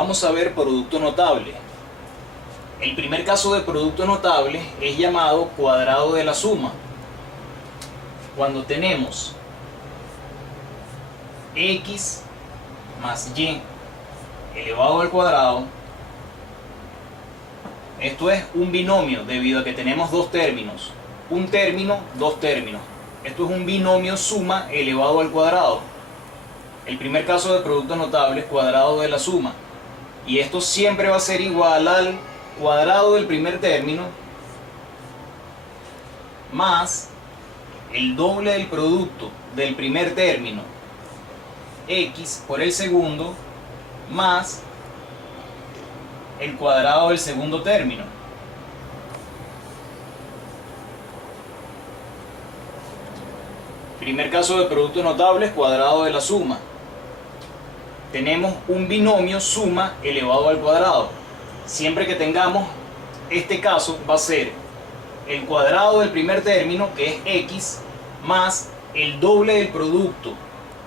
Vamos a ver producto notable. El primer caso de producto notable es llamado cuadrado de la suma. Cuando tenemos x más y elevado al cuadrado, esto es un binomio debido a que tenemos dos términos. Un término, dos términos. Esto es un binomio suma elevado al cuadrado. El primer caso de producto notable es cuadrado de la suma. Y esto siempre va a ser igual al cuadrado del primer término más el doble del producto del primer término, x por el segundo, más el cuadrado del segundo término. Primer caso de producto notable es cuadrado de la suma. Tenemos un binomio suma elevado al cuadrado. Siempre que tengamos este caso va a ser el cuadrado del primer término, que es x, más el doble del producto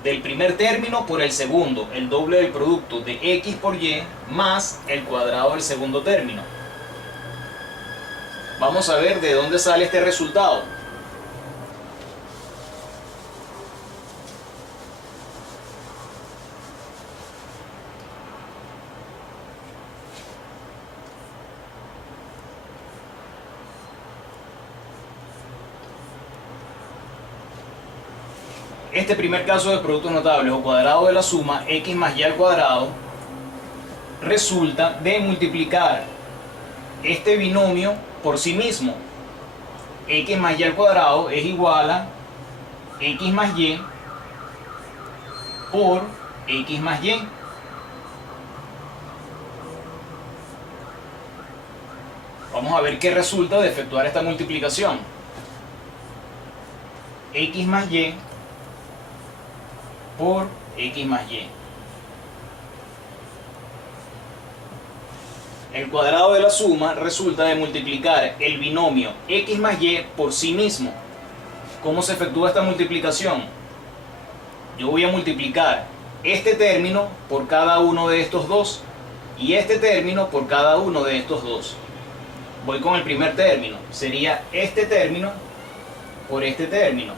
del primer término por el segundo, el doble del producto de x por y, más el cuadrado del segundo término. Vamos a ver de dónde sale este resultado. Este primer caso de productos notables o cuadrado de la suma, x más y al cuadrado, resulta de multiplicar este binomio por sí mismo. X más y al cuadrado es igual a x más y por x más y. Vamos a ver qué resulta de efectuar esta multiplicación. X más y por x más y. El cuadrado de la suma resulta de multiplicar el binomio x más y por sí mismo. ¿Cómo se efectúa esta multiplicación? Yo voy a multiplicar este término por cada uno de estos dos y este término por cada uno de estos dos. Voy con el primer término, sería este término por este término.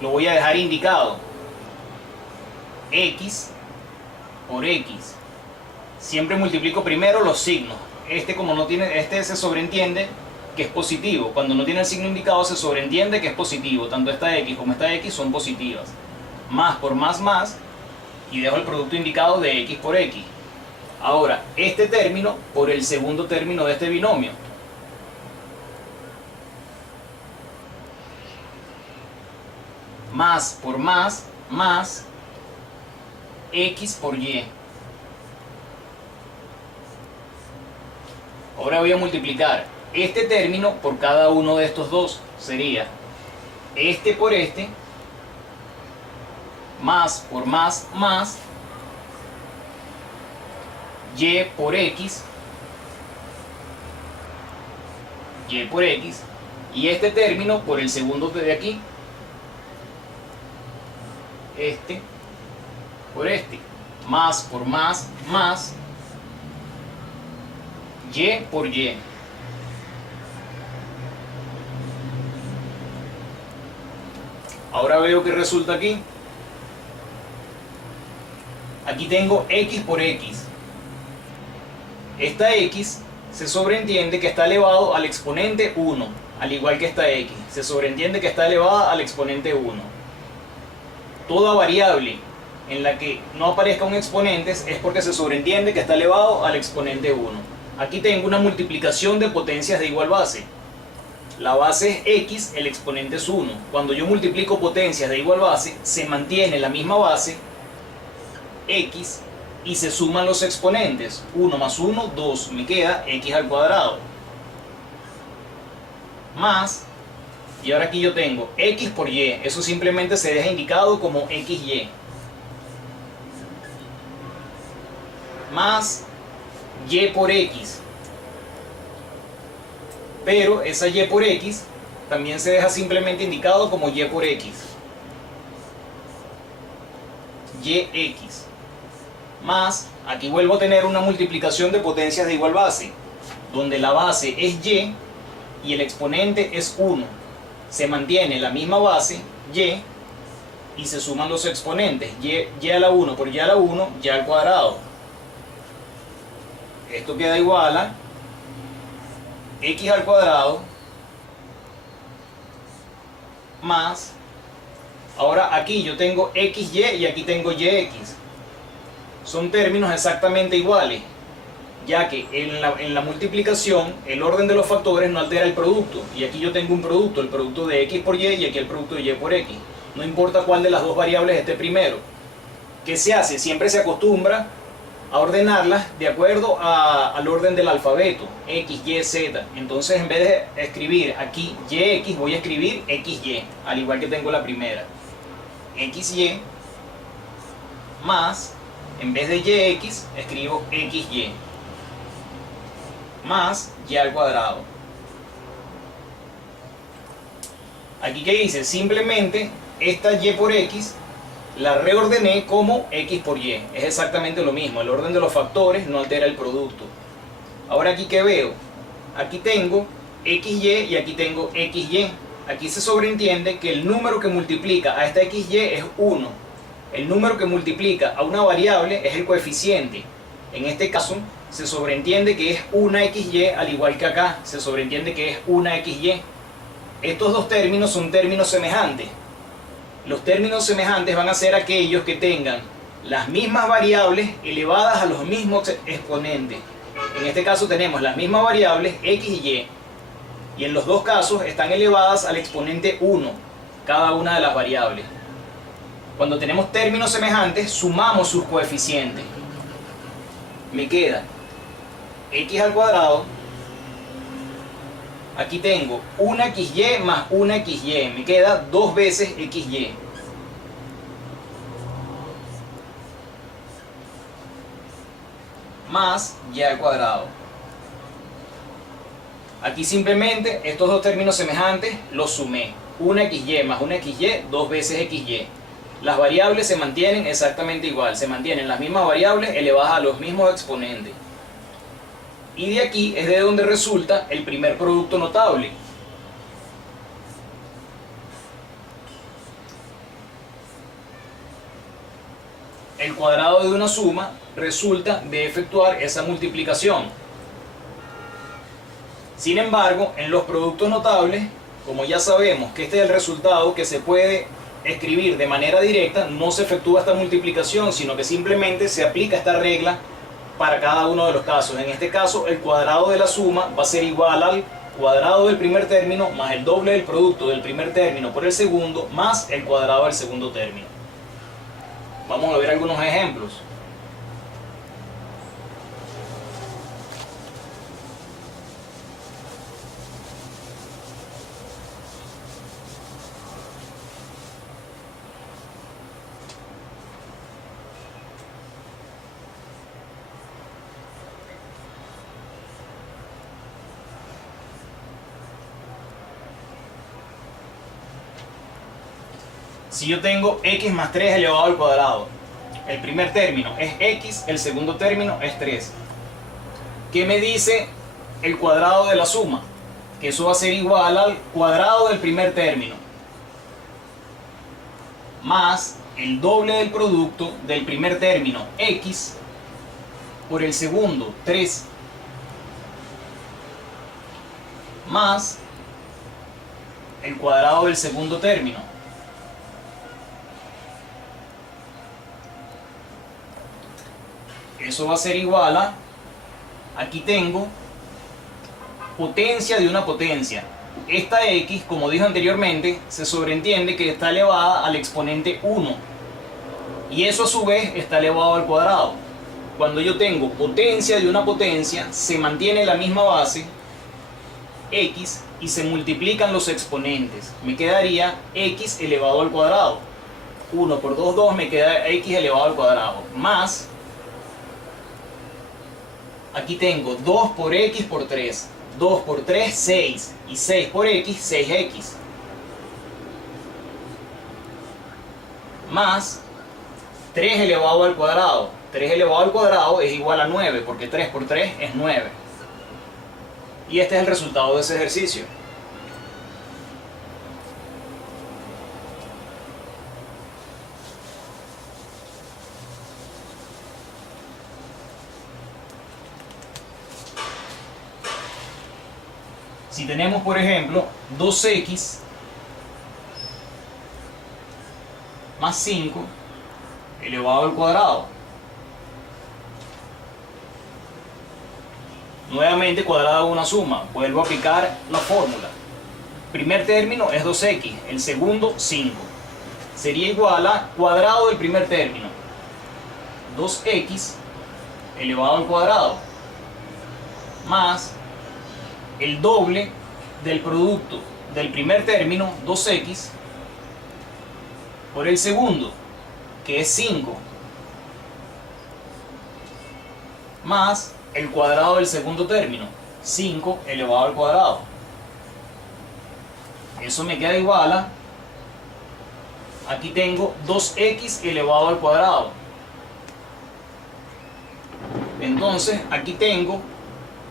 Lo voy a dejar indicado, x por x. Siempre multiplico primero los signos. Como no tiene, se sobreentiende que es positivo. Cuando no tiene el signo indicado se sobreentiende que es positivo. Tanto esta x como esta x son positivas. Más por más, y dejo el producto indicado de x por x. Ahora, este término por el segundo término de este binomio. Más por más x por y. Ahora voy a multiplicar este término por cada uno de estos dos. Sería este por este, más por más y por x, y este término por el segundo de aquí, este por este, más por más y por y. Ahora veo que resulta aquí. Aquí tengo x por x. Esta x se sobreentiende que está elevado al exponente 1, al igual que esta x. Se sobreentiende que está elevada al exponente 1. Toda variable en la que no aparezca un exponente es porque se sobreentiende que está elevado al exponente 1. Aquí tengo una multiplicación de potencias de igual base. La base es x, el exponente es 1. Cuando yo multiplico potencias de igual base, se mantiene la misma base, x, y se suman los exponentes. 1 más 1, 2. Me queda x al cuadrado. Más, y ahora aquí yo tengo x por y. Eso simplemente se deja indicado como xy. Más y por x. Pero esa y por x también se deja simplemente indicado como y por x. Yx. más, aquí vuelvo a tener una multiplicación de potencias de igual base, donde la base es y el exponente es 1. Se mantiene la misma base, y se suman los exponentes, y a la 1 por y a la 1, y al cuadrado. Esto queda igual a x al cuadrado más, ahora aquí yo tengo xy y aquí tengo yx. Son términos exactamente iguales, ya que en la multiplicación el orden de los factores no altera el producto, y aquí yo tengo un producto, el producto de x por y aquí el producto de y por x. No importa cuál de las dos variables esté primero. ¿Qué se hace? Siempre se acostumbra a ordenarlas de acuerdo al orden del alfabeto, x, y, z. Entonces, en vez de escribir aquí yx, voy a escribir xy, al igual que tengo la primera. xy más, en vez de yx, escribo xy más y al cuadrado. Aquí, ¿qué dice? Simplemente esta y por x la reordené como x por y. Es exactamente lo mismo, el orden de los factores no altera el producto. Ahora aquí, ¿qué veo? Aquí tengo xy y aquí tengo xy. Aquí se sobreentiende que el número que multiplica a esta xy es 1. El número que multiplica a una variable es el coeficiente. En este caso se sobreentiende que es una xy, al igual que acá se sobreentiende que es una xy. Estos dos términos son términos semejantes. Los términos semejantes van a ser aquellos que tengan las mismas variables elevadas a los mismos exponentes. En este caso tenemos las mismas variables x y y en los dos casos están elevadas al exponente 1, cada una de las variables. Cuando tenemos términos semejantes, sumamos sus coeficientes. Me queda x al cuadrado. Aquí tengo una xy más una xy, me queda 2 veces xy. Más y al cuadrado. Aquí simplemente estos dos términos semejantes los sumé. Una xy más una xy, 2 veces xy. Las variables se mantienen exactamente igual, se mantienen las mismas variables elevadas a los mismos exponentes. Y de aquí es de donde resulta el primer producto notable. El cuadrado de una suma resulta de efectuar esa multiplicación. Sin embargo, en los productos notables, como ya sabemos que este es el resultado que se puede escribir de manera directa, no se efectúa esta multiplicación, sino que simplemente se aplica esta regla para cada uno de los casos. En este caso, el cuadrado de la suma va a ser igual al cuadrado del primer término más el doble del producto del primer término por el segundo más el cuadrado del segundo término. Vamos a ver algunos ejemplos. Si yo tengo x más 3 elevado al cuadrado, el primer término es x, el segundo término es 3. ¿Qué me dice el cuadrado de la suma? Que eso va a ser igual al cuadrado del primer término más el doble del producto del primer término, x, por el segundo, 3, más el cuadrado del segundo término. Eso va a ser igual a, aquí tengo potencia de una potencia. Esta x, como dije anteriormente, se sobreentiende que está elevada al exponente 1. Y eso a su vez está elevado al cuadrado. Cuando yo tengo potencia de una potencia, se mantiene la misma base, x, y se multiplican los exponentes. Me quedaría x elevado al cuadrado. 1 por 2, 2, me queda x elevado al cuadrado. Más, aquí tengo 2 por x por 3. 2 por 3, 6. Y 6 por x, 6x. Más 3 elevado al cuadrado. 3 elevado al cuadrado es igual a 9, porque 3 por 3 es 9. Y este es el resultado de ese ejercicio. Si tenemos, por ejemplo, 2x más 5 elevado al cuadrado. Nuevamente cuadrada una suma. Vuelvo a aplicar la fórmula. Primer término es 2x, el segundo 5. Sería igual a cuadrado del primer término. 2x elevado al cuadrado más el doble del producto del primer término, 2x, por el segundo, que es 5, más el cuadrado del segundo término, 5 elevado al cuadrado. Eso me queda igual a, aquí tengo 2x elevado al cuadrado. Entonces aquí tengo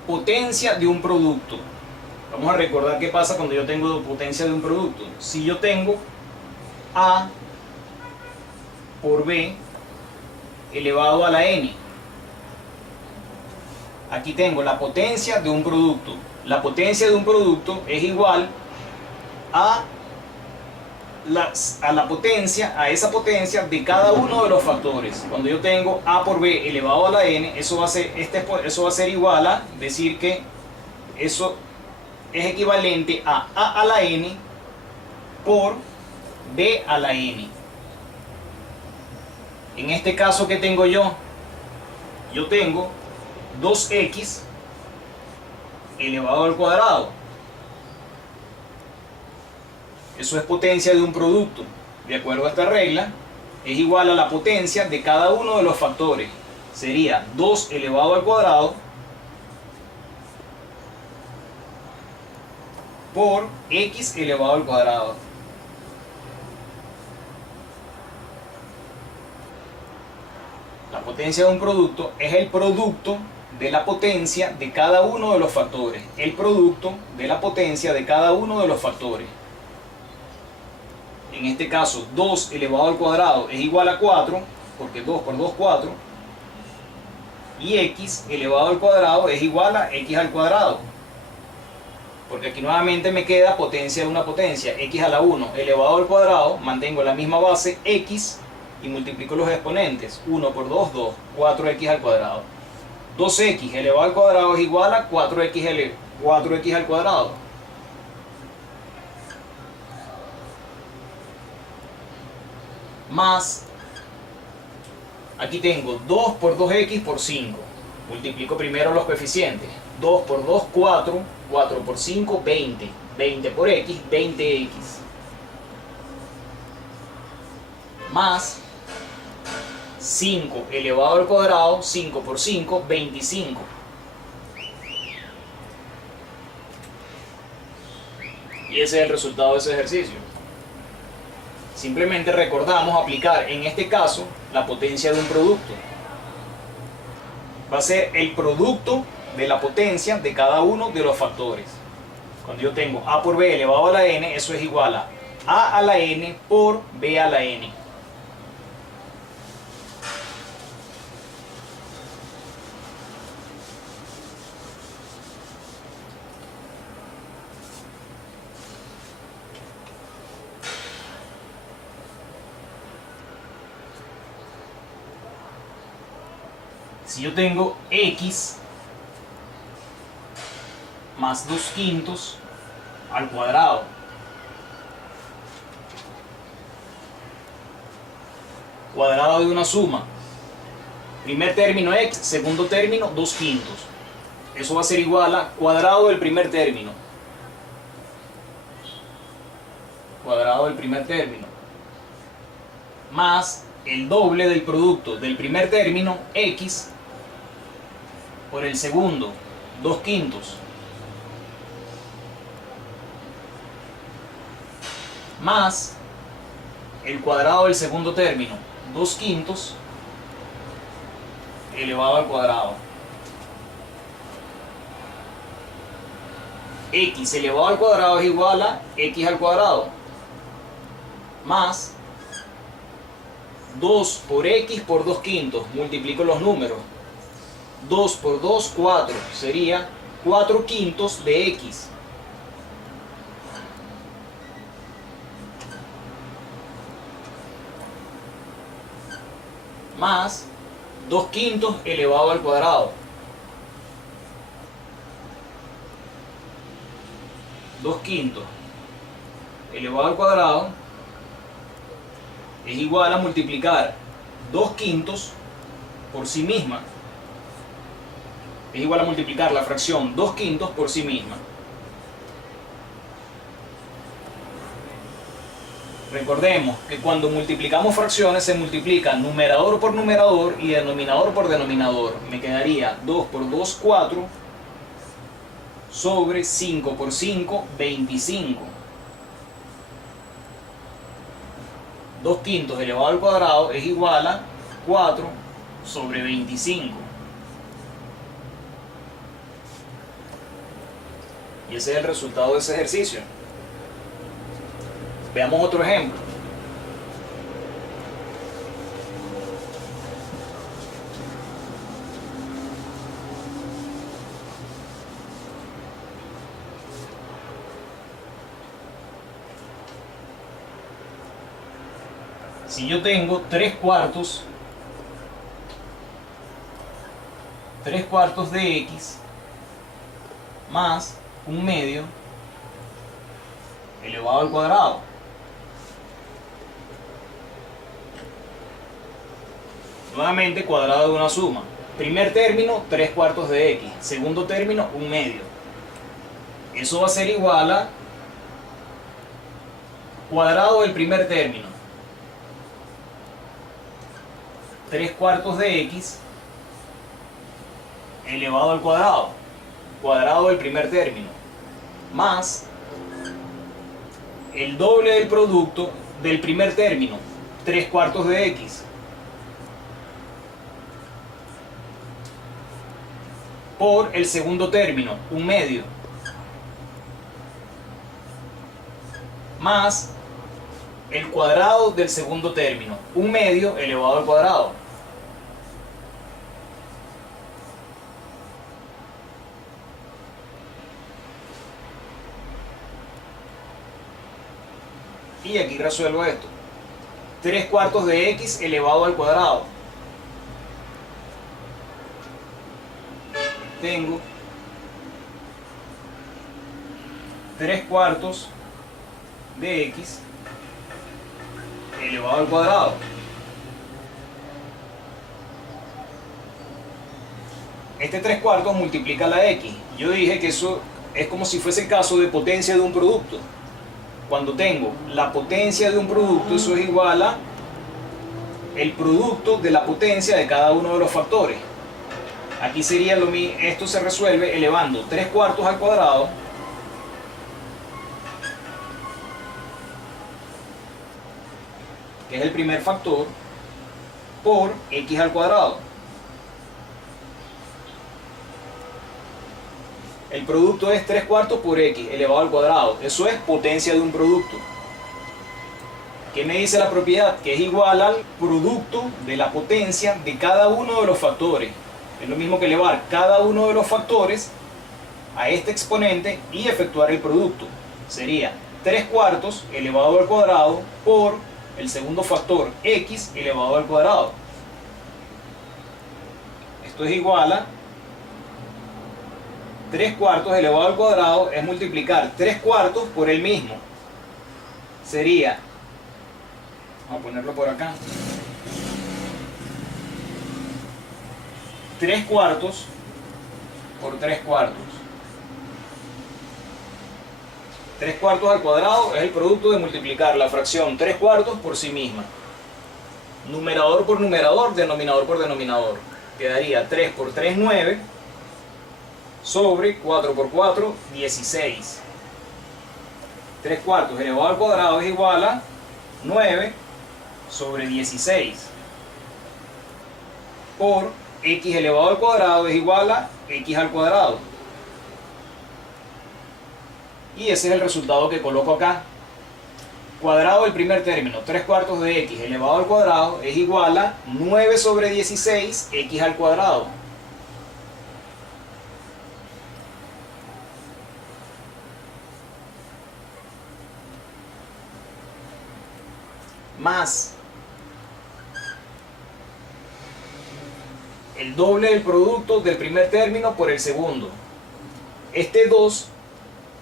potencia de un producto. Vamos a recordar qué pasa cuando yo tengo potencia de un producto. Si yo tengo A por B elevado a la n, aquí tengo la potencia de un producto. La potencia de un producto es igual a esa potencia de cada uno de los factores. Cuando yo tengo A por B elevado a la n, eso va a ser igual a decir que eso es equivalente a A la n por B a la n. En este caso, ¿qué tengo yo? Yo tengo 2x elevado al cuadrado. Eso es potencia de un producto. De acuerdo a esta regla, es igual a la potencia de cada uno de los factores. Sería 2 elevado al cuadrado por x elevado al cuadrado. La potencia de un producto es el producto de la potencia de cada uno de los factores. El producto de la potencia de cada uno de los factores. En este caso, 2 elevado al cuadrado es igual a 4, porque 2 por 2 4. Y x elevado al cuadrado es igual a x al cuadrado. Porque aquí nuevamente me queda potencia de una potencia, x a la 1 elevado al cuadrado, mantengo la misma base, x, y multiplico los exponentes. 1 por 2, 2, 4x al cuadrado. 2x elevado al cuadrado es igual a 4x al cuadrado. Más, aquí tengo 2 por 2x por 5. Multiplico primero los coeficientes. 2 por 2, 4. 4 por 5, 20. 20 por x, 20x. Más 5 elevado al cuadrado, 5 por 5, 25. Y ese es el resultado de ese ejercicio. Simplemente recordamos aplicar en este caso la potencia de un producto. Va a ser el producto de la potencia de cada uno de los factores. Cuando yo tengo A por B elevado a la n, eso es igual a la n por B a la n. Si yo tengo x más 2/5 al cuadrado, cuadrado de una suma, primer término x, segundo término 2/5, eso va a ser igual a cuadrado del primer término, cuadrado del primer término, más el doble del producto del primer término, x, por el segundo, 2/5, más el cuadrado del segundo término, 2/5, elevado al cuadrado. X elevado al cuadrado es igual a x al cuadrado más 2 por x por 2 quintos. Multiplico los números. 2 por 2, 4. Sería 4 quintos de x. Más 2 quintos elevado al cuadrado. 2 quintos elevado al cuadrado es igual a multiplicar 2 quintos por sí misma. Es igual a multiplicar la fracción 2 quintos por sí misma. Recordemos que cuando multiplicamos fracciones se multiplica numerador por numerador y denominador por denominador. Me quedaría 2 por 2, 4, sobre 5 por 5, 25. 2 quintos elevado al cuadrado es igual a 4 sobre 25. Y ese es el resultado de ese ejercicio. Veamos otro ejemplo. Si yo tengo 3 cuartos de x más 1/2 elevado al cuadrado. Nuevamente cuadrado de una suma. Primer término, 3 cuartos de x. Segundo término, 1/2. Eso va a ser igual a cuadrado del primer término. 3 cuartos de x elevado al cuadrado. Cuadrado del primer término. Más el doble del producto del primer término. 3 cuartos de x. Por el segundo término, 1/2, más el cuadrado del segundo término, 1/2 elevado al cuadrado. Y aquí resuelvo esto. 3 cuartos de x elevado al cuadrado. Tengo 3 cuartos de x elevado al cuadrado. Este 3 cuartos multiplica la x. Yo dije que eso es como si fuese el caso de potencia de un producto. Cuando tengo la potencia de un producto, eso es igual a el producto de la potencia de cada uno de los factores. Aquí sería lo mismo, esto se resuelve elevando 3 cuartos al cuadrado que es el primer factor, por x al cuadrado. El producto es 3 cuartos por x elevado al cuadrado. Eso es potencia de un producto. ¿Qué me dice la propiedad? Que es igual al producto de la potencia de cada uno de los factores. Es lo mismo que elevar cada uno de los factores a este exponente y efectuar el producto. Sería 3 cuartos elevado al cuadrado por el segundo factor x elevado al cuadrado. Esto es igual a 3 cuartos elevado al cuadrado es multiplicar 3 cuartos por el mismo. Sería, vamos a ponerlo por acá, 3 cuartos por 3 cuartos. 3 cuartos al cuadrado es el producto de multiplicar la fracción 3 cuartos por sí misma. Numerador por numerador, denominador por denominador. Quedaría 3 por 3, 9, sobre 4 por 4, 16. 3 cuartos elevado al cuadrado es igual a 9 sobre 16 por x elevado al cuadrado es igual a x al cuadrado. Y ese es el resultado que coloco acá. Cuadrado del primer término, 3/4 de x elevado al cuadrado es igual a 9 sobre 16 x al cuadrado. Más el doble del producto del primer término por el segundo. Este 2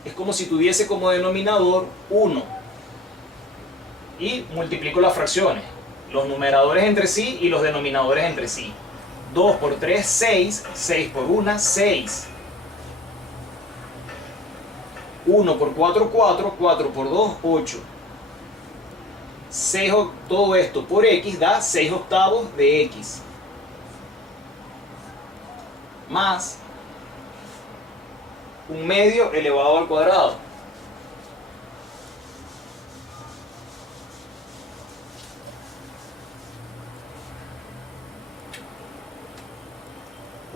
es como si tuviese como denominador 1. Y multiplico las fracciones, los numeradores entre sí y los denominadores entre sí. 2 por 3, 6. 6 por 1, 6. 1 por 4, 4. 4 por 2, 8. 6, todo esto por x da 6/8 de x. Más 1/2 elevado al cuadrado.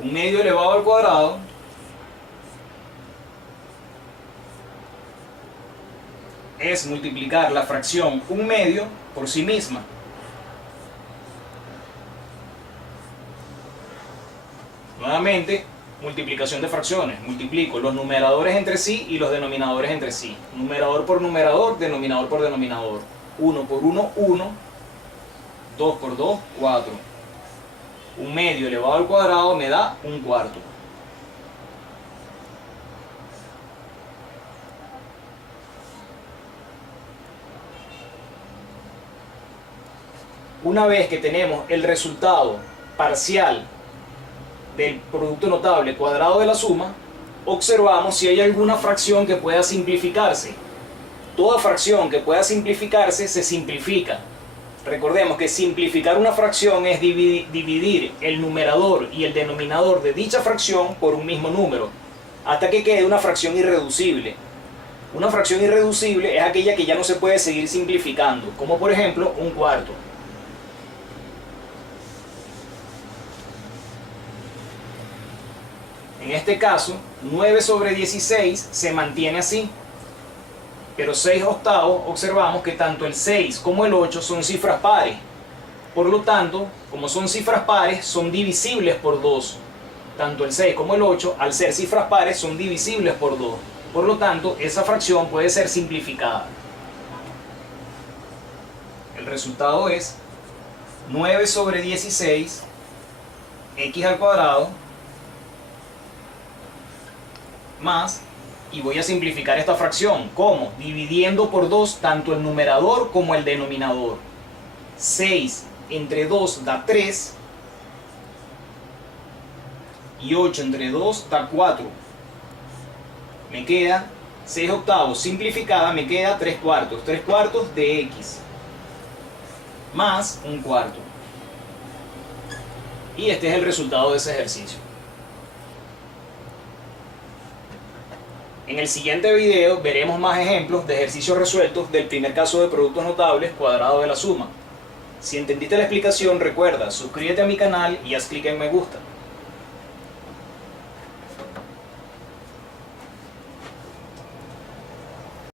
1/2 elevado al cuadrado es multiplicar la fracción 1/2 por sí misma. Nuevamente, multiplicación de fracciones. Multiplico los numeradores entre sí y los denominadores entre sí. Numerador por numerador, denominador por denominador. 1 por 1, 1. 2 por 2, 4. 1/2 elevado al cuadrado me da 1/4. Una vez que tenemos el resultado parcial del producto notable cuadrado de la suma, observamos si hay alguna fracción que pueda simplificarse. Toda fracción que pueda simplificarse se simplifica. Recordemos que simplificar una fracción es dividir el numerador y el denominador de dicha fracción por un mismo número, hasta que quede una fracción irreducible. Una fracción irreducible es aquella que ya no se puede seguir simplificando, como por ejemplo 1/4. En este caso, 9 sobre 16 se mantiene así. Pero 6/8, observamos que tanto el 6 como el 8 son cifras pares. Por lo tanto, como son cifras pares, son divisibles por 2. Tanto el 6 como el 8, al ser cifras pares, son divisibles por 2. Por lo tanto, esa fracción puede ser simplificada. El resultado es 9 sobre 16 x al cuadrado más, y voy a simplificar esta fracción. ¿Cómo? Dividiendo por 2 tanto el numerador como el denominador. 6 entre 2 da 3. Y 8 entre 2 da 4. Me queda 6/8 simplificada, me queda 3/4. 3/4 de x. Más 1/4. Y este es el resultado de ese ejercicio. En el siguiente video veremos más ejemplos de ejercicios resueltos del primer caso de productos notables cuadrado de la suma. Si entendiste la explicación, recuerda, suscríbete a mi canal y haz clic en me gusta.